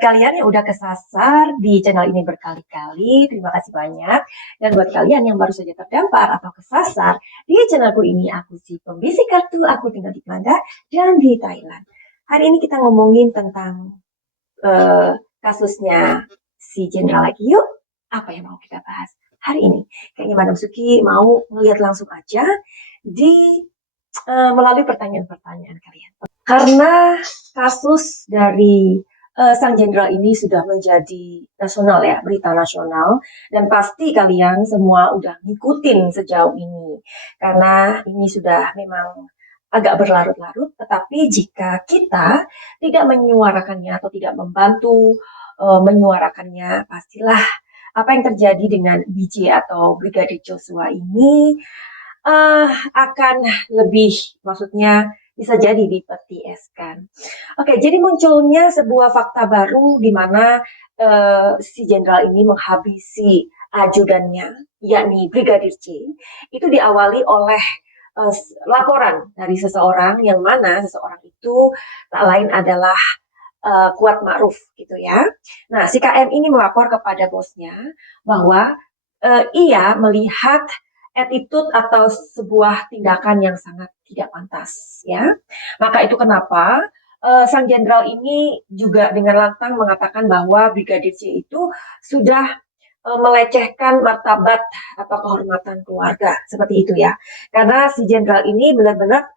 Buat kalian yang udah kesasar di channel ini berkali-kali, terima kasih banyak. Dan buat kalian yang baru saja terdampar atau kesasar di channelku ini, aku si pembisik kartu, aku tinggal di Belanda dan di Thailand. Hari ini kita ngomongin tentang kasusnya si Jenderal lagi. Yuk, apa yang mau kita bahas hari ini? Kayaknya Madam Suki mau ngeliat langsung aja di melalui pertanyaan-pertanyaan kalian. Karena kasus dari Sang Jenderal ini sudah menjadi nasional ya, berita nasional, dan pasti kalian semua udah ngikutin sejauh ini, karena ini sudah memang agak berlarut-larut, tetapi jika kita tidak menyuarakannya atau tidak membantu menyuarakannya, pastilah apa yang terjadi dengan BJ atau Brigadir Joshua ini akan lebih, maksudnya bisa jadi dipetieskan. Oke, jadi munculnya sebuah fakta baru di mana si jenderal ini menghabisi ajudannya, yakni Brigadir J. Itu diawali oleh laporan dari seseorang yang mana seseorang itu tak lain adalah Kuat Ma'ruf gitu ya. Nah, si KM ini melapor kepada bosnya bahwa ia melihat attitude atau sebuah tindakan yang sangat tidak pantas ya. Maka itu kenapa Sang Jenderal ini juga dengan lantang mengatakan bahwa Brigadir J itu sudah melecehkan martabat atau kehormatan keluarga, seperti itu ya. Karena si Jenderal ini benar-benar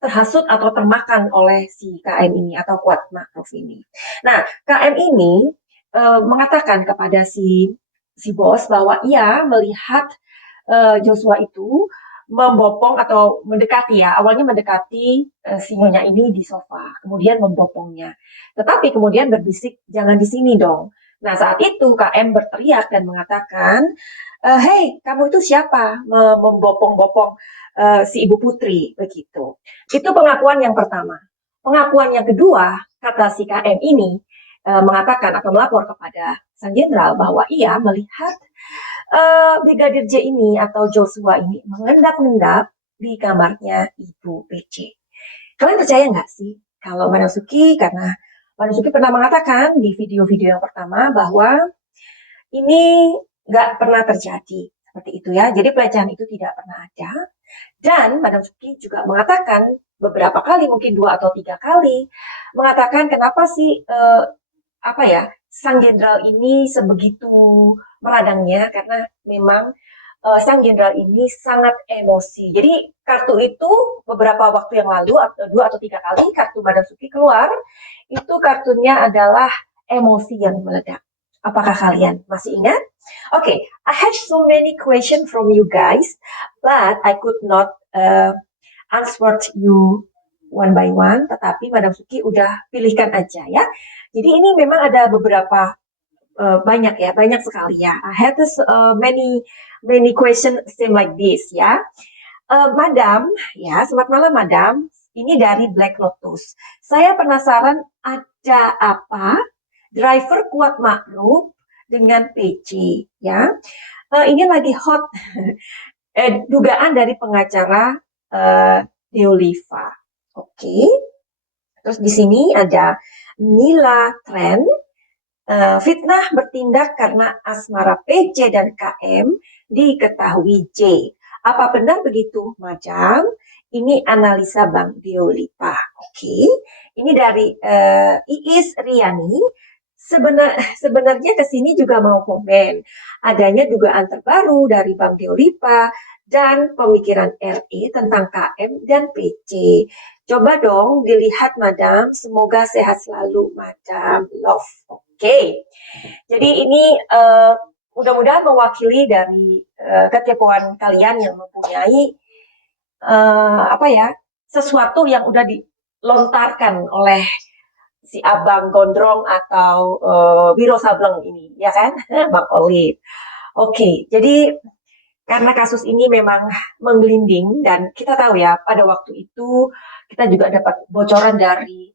terhasut atau termakan oleh si KM ini atau Kuat Ma'ruf ini. Nah, KM ini mengatakan kepada si bos bahwa ia melihat Joshua itu membopong atau mendekati ya, awalnya mendekati si nyonya ini di sofa, kemudian membopongnya. Tetapi kemudian berbisik, jangan di sini dong. Nah, saat itu KM berteriak dan mengatakan, "Hei, kamu itu siapa membopong-bopong si Ibu Putri?" Begitu. Itu pengakuan yang pertama. Pengakuan yang kedua, kata si KM ini mengatakan atau melapor kepada Sang Jenderal bahwa ia melihat Brigadir J ini atau Joshua ini mengendap-endap di kamarnya Ibu PC. Kalian percaya nggak sih kalau Madam Suki, karena Madam Suki pernah mengatakan di video-video yang pertama bahwa ini nggak pernah terjadi seperti itu ya. Jadi pelecehan itu tidak pernah ada. Dan Madam Suki juga mengatakan beberapa kali, mungkin 2 atau 3 kali, mengatakan kenapa sih apa ya, Sang Jenderal ini sebegitu meradangnya, karena memang Sang Jenderal ini sangat emosi. Jadi kartu itu beberapa waktu yang lalu, 2 atau 3 kali kartu Madam Suki keluar, itu kartunya adalah emosi yang meledak. Apakah kalian masih ingat? Okay, I have so many questions from you guys, but I could not answer you one by one, tetapi Madam Suki udah pilihkan aja ya. Jadi ini memang ada beberapa banyak ya, banyak sekali ya. I had this many question same like this ya. Madam, ya, selamat malam Madam. Ini dari Black Lotus. Saya penasaran ada apa driver Kuat Ma'ruf dengan PC ya. Ini lagi hot dugaan dari pengacara Deoliva. Oke. Terus di sini ada Nila Tren, fitnah bertindak karena asmara PC dan KM diketahui J. Apa benar begitu, Madam? Ini analisa Bang Deolipa. Oke. Ini dari Iis Riani. Sebenarnya ke sini juga mau komen. Adanya dugaan terbaru dari Bang Deolipa dan pemikiran RE tentang KM dan PC. Coba dong dilihat, Madam. Semoga sehat selalu, Madam. Love. Oke. Jadi ini mudah-mudahan mewakili dari kekepoan kalian yang mempunyai apa ya, sesuatu yang udah dilontarkan oleh si Abang Gondrong atau Wiro Sableng ini, ya kan? Bang Olive. Oke, jadi karena kasus ini memang menggelinding dan kita tahu ya, pada waktu itu kita juga dapat bocoran dari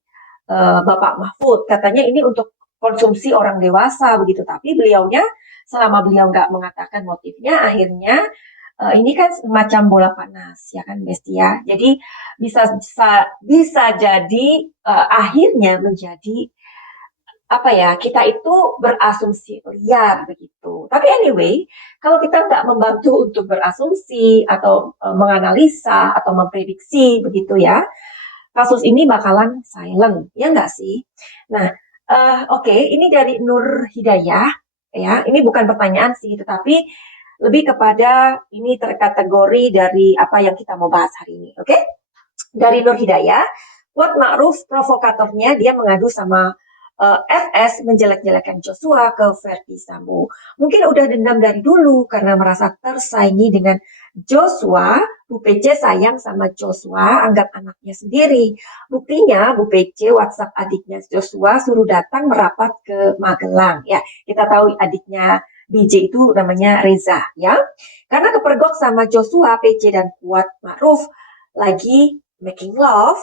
Bapak Mahfud, katanya ini untuk konsumsi orang dewasa begitu, tapi beliaunya selama beliau nggak mengatakan motifnya, akhirnya ini kan semacam bola panas ya kan Bestia. Jadi bisa jadi akhirnya menjadi apa ya, kita itu berasumsi liar begitu. Tapi anyway, kalau kita nggak membantu untuk berasumsi atau menganalisa atau memprediksi begitu ya, kasus ini bakalan silent, ya nggak sih? Nah, oke, ini dari Nur Hidayah, ya. Ini bukan pertanyaan sih, tetapi lebih kepada ini terkategori dari apa yang kita mau bahas hari ini, oke? Dari Nur Hidayah, Kuat Ma'ruf provokatornya dia mengadu sama FS menjelek-jelekan Joshua ke Verdi Sambo. Mungkin udah dendam dari dulu karena merasa tersaingi dengan Joshua. Bu PC sayang sama Joshua, anggap anaknya sendiri. Buktinya Bu PC WhatsApp adiknya Joshua suruh datang merapat ke Magelang. Ya, kita tahu adiknya BJ itu namanya Reza ya. Karena kepergok sama Joshua, PC dan Kuat Ma'ruf lagi making love.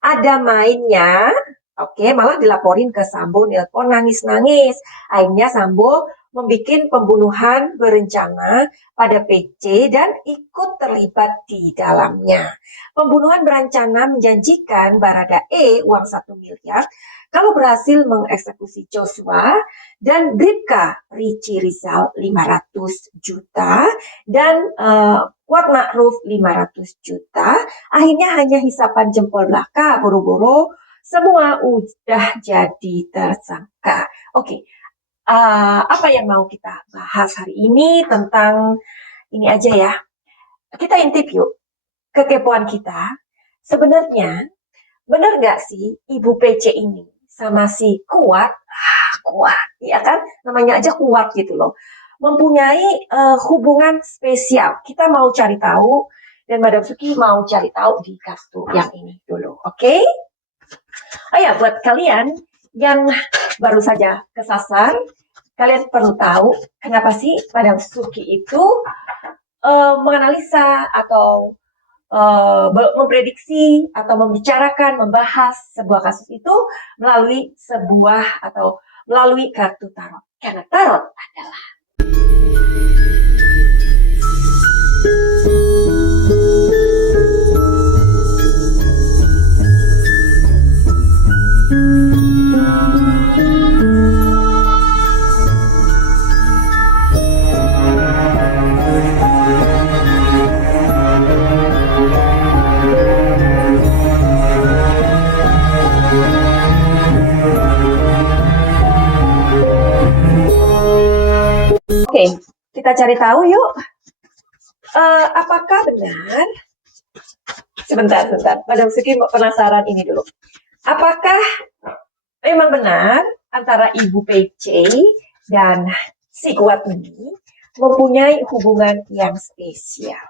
Ada mainnya. Oke, malah dilaporin ke Sambo, nelpon nangis-nangis. Akhirnya Sambo membuat pembunuhan berencana pada PC dan ikut terlibat di dalamnya. Pembunuhan berencana menjanjikan Baradae uang 1 miliar kalau berhasil mengeksekusi Joshua dan Bribka Ricci Rizal 500 juta dan Kuat Ma'ruf 500 juta. Akhirnya hanya hisapan jempol belaka, boro-boro semua udah jadi tersangka. Oke, apa yang mau kita bahas hari ini tentang ini aja ya. Kita intip yuk, kekepoan kita. Sebenarnya, benar nggak sih Ibu PC ini sama si Kuat, Kuat, ya kan? Namanya aja Kuat gitu loh. Mempunyai hubungan spesial. Kita mau cari tahu dan Madam Suki mau cari tahu di kartu yang ini dulu, oke? Oh ya, buat kalian yang baru saja kesasar, kalian perlu tahu kenapa sih Madam Suki itu menganalisa atau memprediksi atau membicarakan, membahas sebuah kasus itu melalui sebuah atau melalui kartu tarot. Karena tarot adalah Oke, kita cari tahu yuk. Apakah benar? Sebentar. Madam Suki penasaran ini dulu. Apakah memang benar antara Ibu PC dan si Kuat ini mempunyai hubungan yang spesial?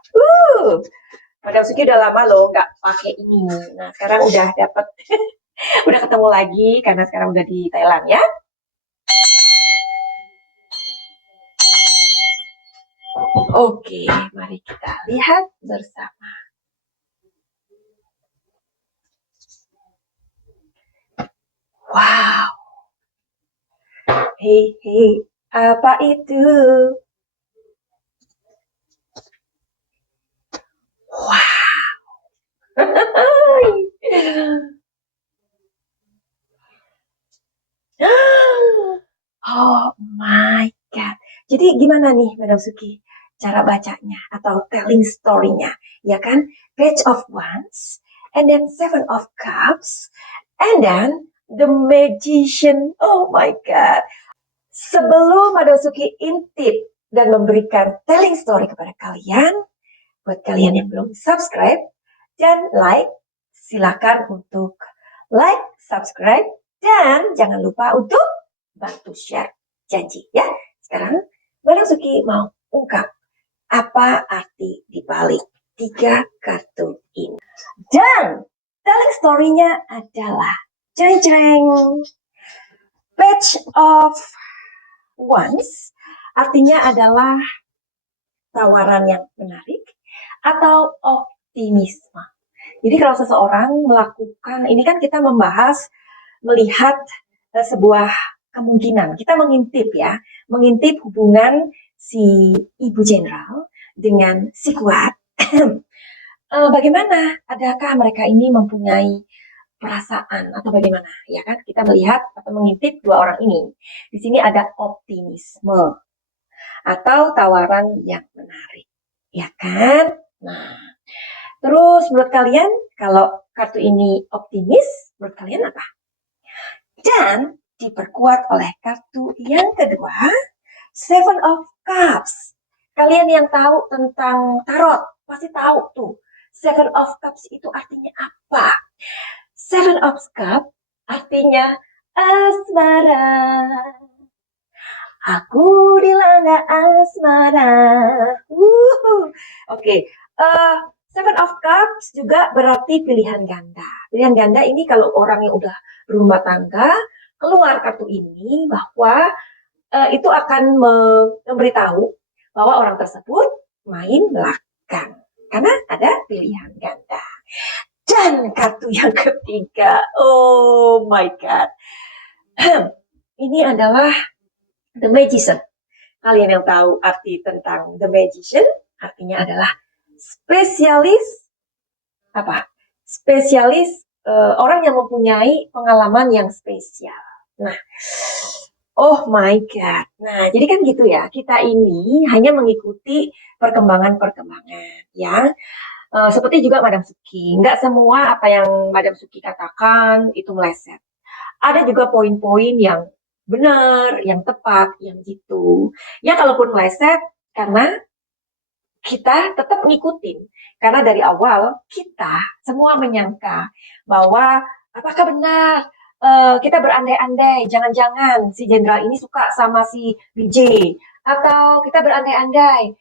Madam Suki udah lama loh nggak pakai ini. Nah, sekarang udah dapat, udah ketemu lagi karena sekarang udah di Thailand ya. Oke, mari kita lihat bersama. Wow. Hei, apa itu? Wow. Oh my God. Jadi gimana nih Madam Suki cara bacanya atau telling story-nya? Ya kan? Page of Wands, and then Seven of Cups, and then the Magician. Oh my God. Sebelum Madam Suki intip dan memberikan telling story kepada kalian, buat kalian yang belum subscribe dan like, silakan untuk like, subscribe, dan jangan lupa untuk bantu share. Janji ya. Sekarang Madam Suki mau ungkap apa arti dibalik 3 kartu ini. Dan telling story-nya adalah jreng. Page of Wands artinya adalah tawaran yang menarik atau optimisme. Jadi kalau seseorang melakukan, ini kan kita membahas, melihat sebuah kemungkinan. Kita mengintip ya, mengintip hubungan si Ibu Jenderal dengan si Kuat. Bagaimana? Adakah mereka ini mempunyai perasaan atau bagaimana, ya kan? Kita melihat atau mengintip dua orang ini. Di sini ada optimisme atau tawaran yang menarik, ya kan? Nah, terus menurut kalian kalau kartu ini optimis, menurut kalian apa? Dan diperkuat oleh kartu yang kedua, Seven of Cups. Kalian yang tahu tentang tarot, pasti tahu tuh. Seven of Cups itu artinya apa? Seven of Cups artinya asmara. Aku dilanda asmara. Oke. Seven of Cups juga berarti pilihan ganda. Pilihan ganda ini kalau orang yang udah berumah tangga, keluar kartu ini bahwa itu akan memberitahu bahwa orang tersebut main belakang. Karena ada pilihan ganda. Dan kartu yang ketiga, oh my god. Ini adalah The Magician. Kalian yang tahu arti tentang The Magician, artinya adalah spesialis apa? Spesialis orang yang mempunyai pengalaman yang spesial. Nah, oh my god. Nah, jadi kan gitu ya. Kita ini hanya mengikuti perkembangan-perkembangan, ya. Seperti juga Madam Suki. Nggak semua apa yang Madam Suki katakan itu meleset. Ada juga poin-poin yang benar, yang tepat, yang gitu. Ya kalaupun meleset, karena kita tetap ngikutin. Karena dari awal kita semua menyangka bahwa apakah benar kita berandai-andai, jangan-jangan si jenderal ini suka sama si BJ. Atau kita berandai-andai,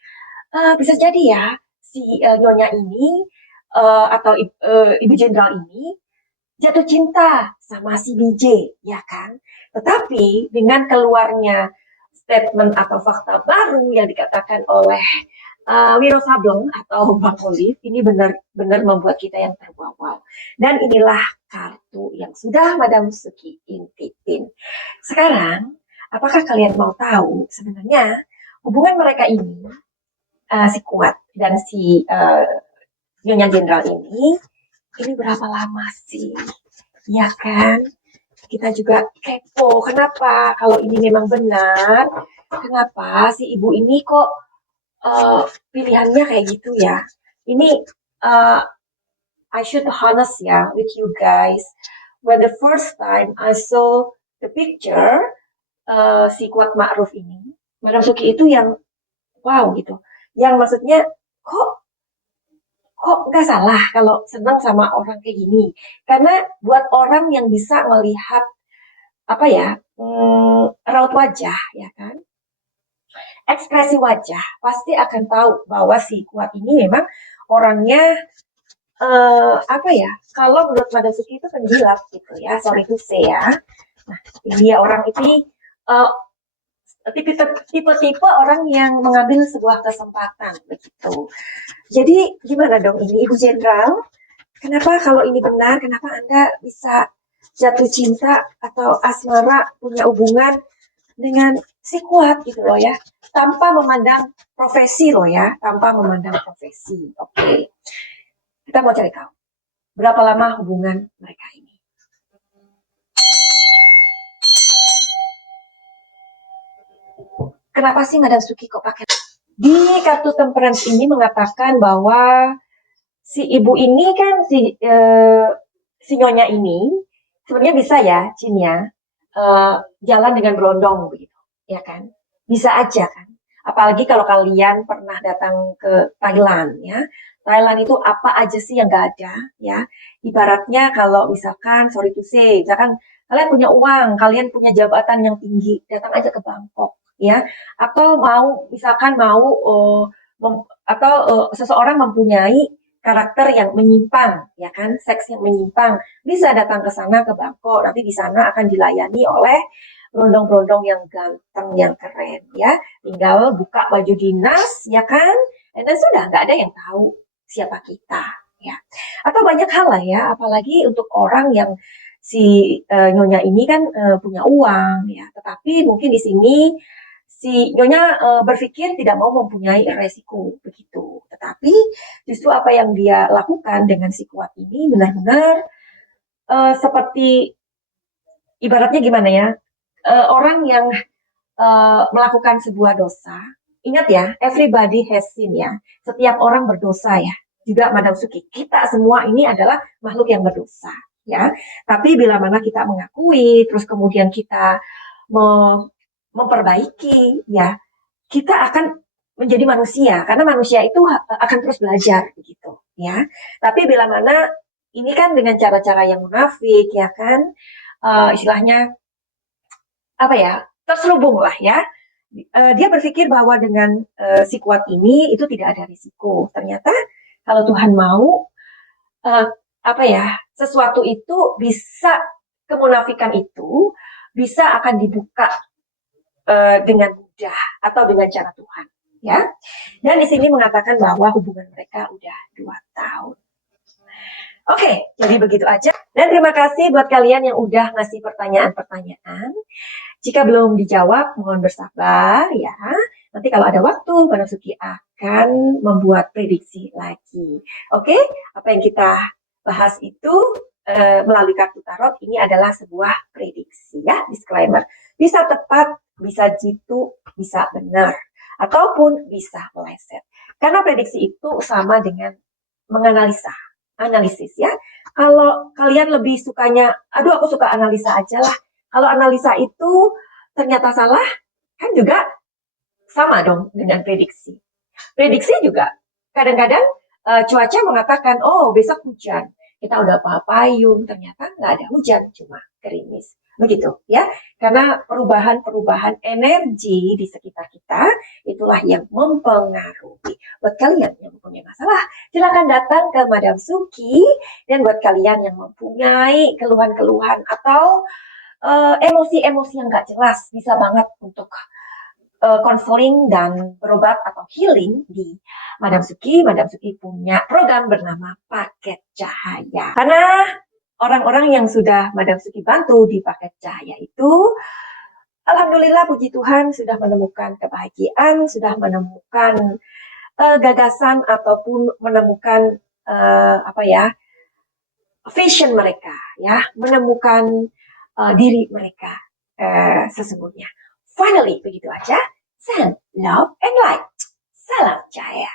bisa jadi ya si nyonya ini atau ibu jenderal ini jatuh cinta sama si BJ, ya kan? Tetapi dengan keluarnya statement atau fakta baru yang dikatakan oleh Wiro Sableng atau Bang Olive, ini benar-benar membuat kita yang terbawa. Dan inilah kartu yang sudah Madam Suki intipin. Sekarang, apakah kalian mau tahu sebenarnya hubungan mereka ini, si Kuat dan si Nyonya Jenderal ini berapa lama sih? Ya kan? Kita juga kepo. Kenapa? Kalau ini memang benar, kenapa si ibu ini kok pilihannya kayak gitu ya? Ini I should honest ya with you guys. When the first time I saw the picture si Kuat Ma'ruf ini, Madam Suki itu yang wow gitu. Yang maksudnya kok nggak salah kalau senang sama orang kayak gini. Karena buat orang yang bisa melihat apa ya, raut wajah, ya kan? Ekspresi wajah pasti akan tahu bahwa si Kuat ini memang orangnya apa ya? Kalau menurut Madam Suki itu penjilat gitu ya, sorry to say ya. Nah, dia orang ini tipe-tipe orang yang mengambil sebuah kesempatan begitu. Jadi gimana dong ini Ibu Jenderal? Kenapa kalau ini benar, kenapa Anda bisa jatuh cinta atau asmara punya hubungan dengan si Kuat gitu loh ya, tanpa memandang profesi loh ya, tanpa memandang profesi. Oke, kita mau cari tahu berapa lama hubungan mereka ini. Kenapa sih Madam Suki kok pakai? Di kartu Temperance ini mengatakan bahwa si ibu ini kan si nyonya ini sebenarnya bisa ya, Cin ya, jalan dengan berondong begitu, ya kan? Bisa aja kan? Apalagi kalau kalian pernah datang ke Thailand ya. Thailand itu apa aja sih yang gak ada ya? Ibaratnya kalau misalkan, sorry to say, misalkan kalian punya uang, kalian punya jabatan yang tinggi, datang aja ke Bangkok ya. Atau misalkan mau atau seseorang mempunyai karakter yang menyimpang, ya kan, seks yang menyimpang, bisa datang ke sana ke Bangkok, nanti di sana akan dilayani oleh berondong-berondong yang ganteng, yang keren, ya, tinggal buka baju dinas, ya kan, dan sudah nggak ada yang tahu siapa kita, ya, atau banyak hal lah ya, apalagi untuk orang yang si nyonya ini kan punya uang, ya, tetapi mungkin di sini si nyonya berpikir tidak mau mempunyai resiko begitu. Tetapi justru apa yang dia lakukan dengan si Kuat ini benar-benar seperti ibaratnya gimana ya? Orang yang melakukan sebuah dosa, ingat ya, everybody has sin ya. Setiap orang berdosa ya. Juga Madam Suki, kita semua ini adalah makhluk yang berdosa ya. Tapi bila mana kita mengakui, terus kemudian kita memperbaiki ya, kita akan menjadi manusia karena manusia itu akan terus belajar begitu ya. Tapi bila mana ini kan dengan cara-cara yang munafik ya kan, istilahnya apa ya, terselubung lah ya. Dia berpikir bahwa dengan si kuat ini itu tidak ada risiko. Ternyata kalau Tuhan mau uh, apa ya, sesuatu itu bisa, kemunafikan itu bisa akan dibuka dengan mudah atau dengan cara Tuhan ya. Dan di sini mengatakan bahwa hubungan mereka udah 2 tahun. Oke, jadi begitu aja. Dan terima kasih buat kalian yang udah ngasih pertanyaan-pertanyaan. Jika belum dijawab, mohon bersabar ya. Nanti kalau ada waktu, Mbak Suki akan membuat prediksi lagi. Oke, apa yang kita bahas itu melalui kartu tarot ini adalah sebuah prediksi ya, disclaimer. Bisa tepat, bisa jitu, bisa benar, ataupun bisa meleset. Karena prediksi itu sama dengan menganalisa, analisis ya. Kalau kalian lebih sukanya, aduh aku suka analisa aja lah. Kalau analisa itu ternyata salah, kan juga sama dong dengan prediksi. Prediksi juga kadang-kadang cuaca mengatakan, oh besok hujan. Kita udah pakai payung, ternyata nggak ada hujan, cuma gerimis. Begitu ya, karena perubahan-perubahan energi di sekitar kita itulah yang mempengaruhi. Buat kalian yang mempunyai masalah, silakan datang ke Madam Suki. Dan buat kalian yang mempunyai keluhan-keluhan atau emosi-emosi yang gak jelas, bisa banget untuk konseling dan berobat atau healing di Madam Suki. Madam Suki punya program bernama Paket Cahaya. Karena orang-orang yang sudah Madam Suki bantu di Paket Cahaya itu, alhamdulillah puji Tuhan sudah menemukan kebahagiaan, sudah menemukan gagasan ataupun menemukan apa ya, vision mereka ya, menemukan diri mereka sesungguhnya. Finally, begitu aja. Send love and light. Salam Jaya.